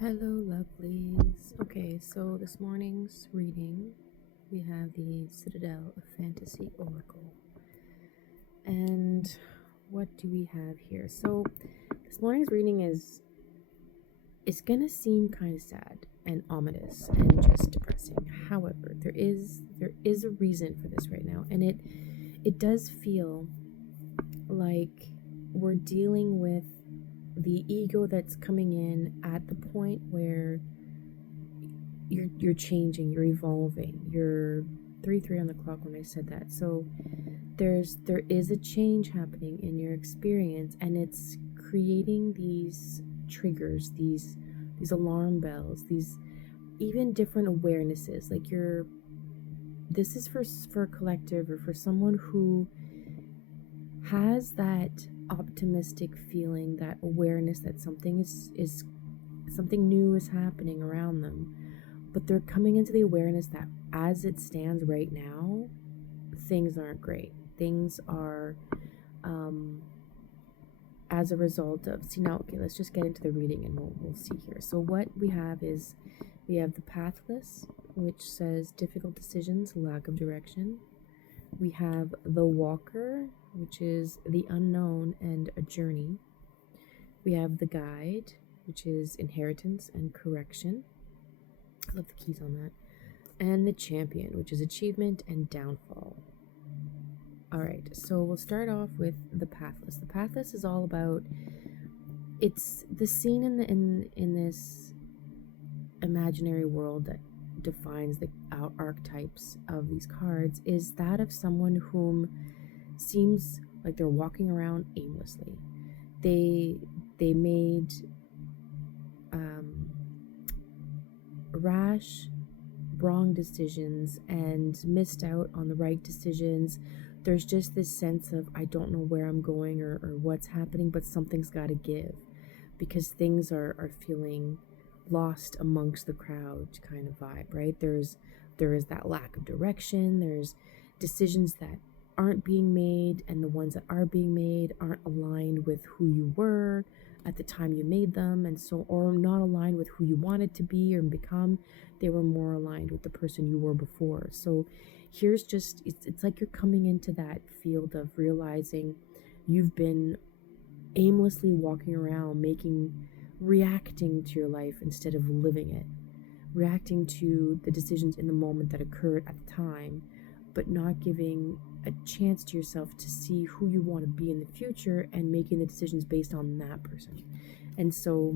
Hello, lovelies. Okay, so this morning's reading, we have the Citadel of Fantasy Oracle. And what do we have here? So this morning's reading it's gonna seem kind of sad and ominous and just depressing. However, there is a reason for this right now, and it does feel like we're dealing with the ego that's coming in at the point where you're changing, you're evolving, you're 3 on the clock when I said that. So there is a change happening in your experience, and it's creating these triggers, these alarm bells, these even different awarenesses. Like this is for a collective or for someone who has that optimistic feeling, that awareness that something is something new is happening around them, but they're coming into the awareness that as it stands right now, things aren't great. Things are as a result of okay, let's just get into the reading and we'll see here. So what we have is we have the pathless, which says difficult decisions, lack of direction. We have the walker, which is the unknown and a journey. We have the guide, which is inheritance and correction. I love the keys on that. And the champion, which is achievement and downfall. All right, so we'll start off with the pathless. The pathless is all about, it's the scene in this imaginary world that defines the archetypes of these cards is that of someone whom seems like they're walking around aimlessly. They made rash, wrong decisions and missed out on the right decisions. There's just this sense of I don't know where I'm going or what's happening, but something's got to give because things are feeling lost amongst the crowd kind of vibe, right? There is that lack of direction. There's decisions that aren't being made, and the ones that are being made aren't aligned with who you were at the time you made them, and so, or not aligned with who you wanted to be or become. They were more aligned with the person you were before. So here's just, it's like you're coming into that field of realizing you've been aimlessly walking around reacting to your life instead of living it, reacting to the decisions in the moment that occurred at the time, but not giving a chance to yourself to see who you want to be in the future and making the decisions based on that person. And so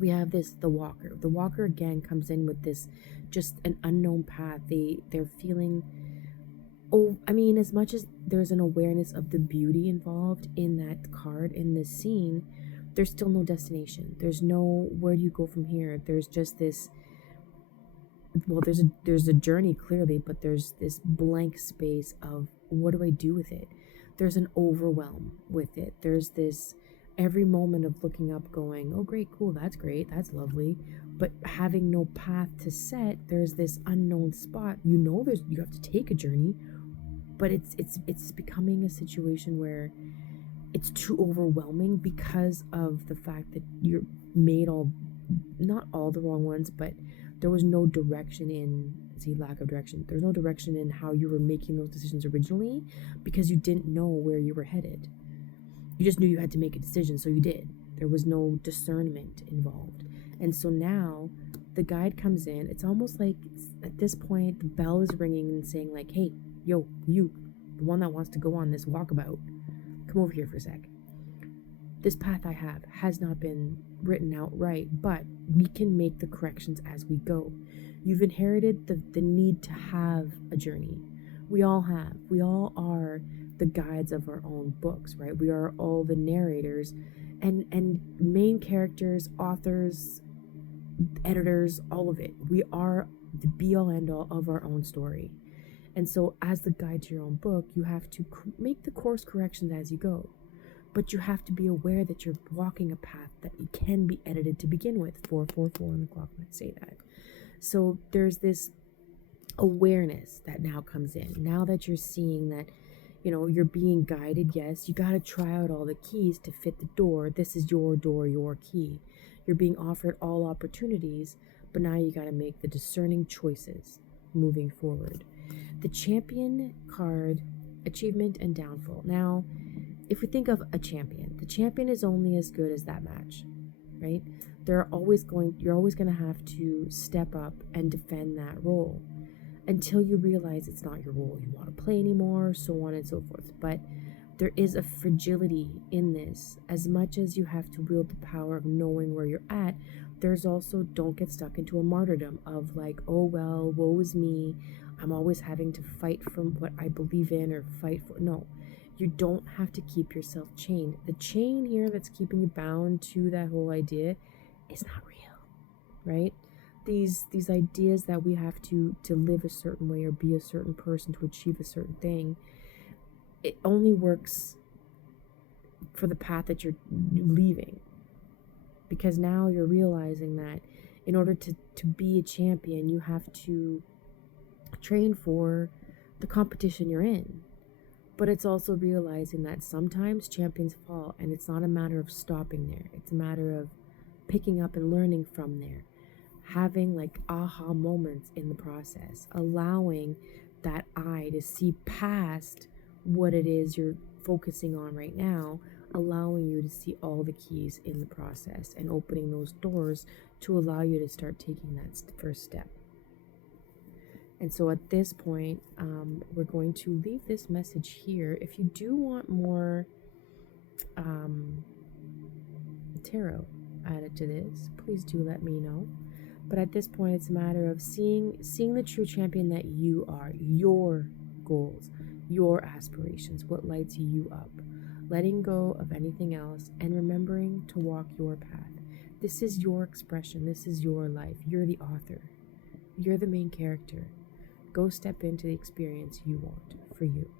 we have the walker. The walker again comes in with this just an unknown path. They're feeling, as much as there's an awareness of the beauty involved in that card, in this scene, there's still no destination. There's no where do you go from here. There's just this, well, there's a journey clearly, but there's this blank space of what do I do with it. There's an overwhelm with it. There's this every moment of looking up going, oh great, cool, that's great, that's lovely, but having no path to set. There's this unknown spot. You have to take a journey, but it's becoming a situation where it's too overwhelming because of the fact that you're made not all the wrong ones, but there was no direction lack of direction. There's no direction in how you were making those decisions originally because you didn't know where you were headed. You just knew you had to make a decision, so you did. There was no discernment involved. And so now the guide comes in. It's almost like at this point the bell is ringing and saying like, hey, yo, you, the one that wants to go on this walkabout, come over here for a sec. This path I have has not been written out right, but we can make the corrections as we go. You've inherited the need to have a journey. We all have. We all are the guides of our own books, right? We are all the narrators and main characters, authors, editors, all of it. We are the be-all end-all of our own story. And so as the guide to your own book, you have to make the course corrections as you go. But you have to be aware that you're walking a path that can be edited to begin with. 444 on the clock when I say that. So there's this awareness that now comes in. Now that you're seeing that, you're being guided, yes, you got to try out all the keys to fit the door. This is your door, your key. You're being offered all opportunities, but now you got to make the discerning choices moving forward. The champion card, achievement and downfall. Now, if we think of a champion, the champion is only as good as that match, right? You're always going to have to step up and defend that role until you realize it's not your role you want to play anymore, so on and so forth. But there is a fragility in this. As much as you have to wield the power of knowing where you're at, there's also, don't get stuck into a martyrdom of like, oh well, woe is me, I'm always having to fight for what I believe in or fight for. No, you don't have to keep yourself chained. The chain here that's keeping you bound to that whole idea is not real, right? These ideas that we have to live a certain way or be a certain person to achieve a certain thing, it only works for the path that you're leaving, because now you're realizing that in order to be a champion, you have to train for the competition you're in. But it's also realizing that sometimes champions fall, and it's not a matter of stopping there. It's a matter of picking up and learning from there, having like aha moments in the process, allowing that eye to see past what it is you're focusing on right now, allowing you to see all the keys in the process and opening those doors to allow you to start taking that first step. And so at this point, we're going to leave this message here. If you do want more tarot added to this, please do let me know. But at this point, it's a matter of seeing the true champion that you are, your goals, your aspirations, what lights you up, letting go of anything else, and remembering to walk your path. This is your expression. This is your life. You're the author. You're the main character. Go step into the experience you want for you.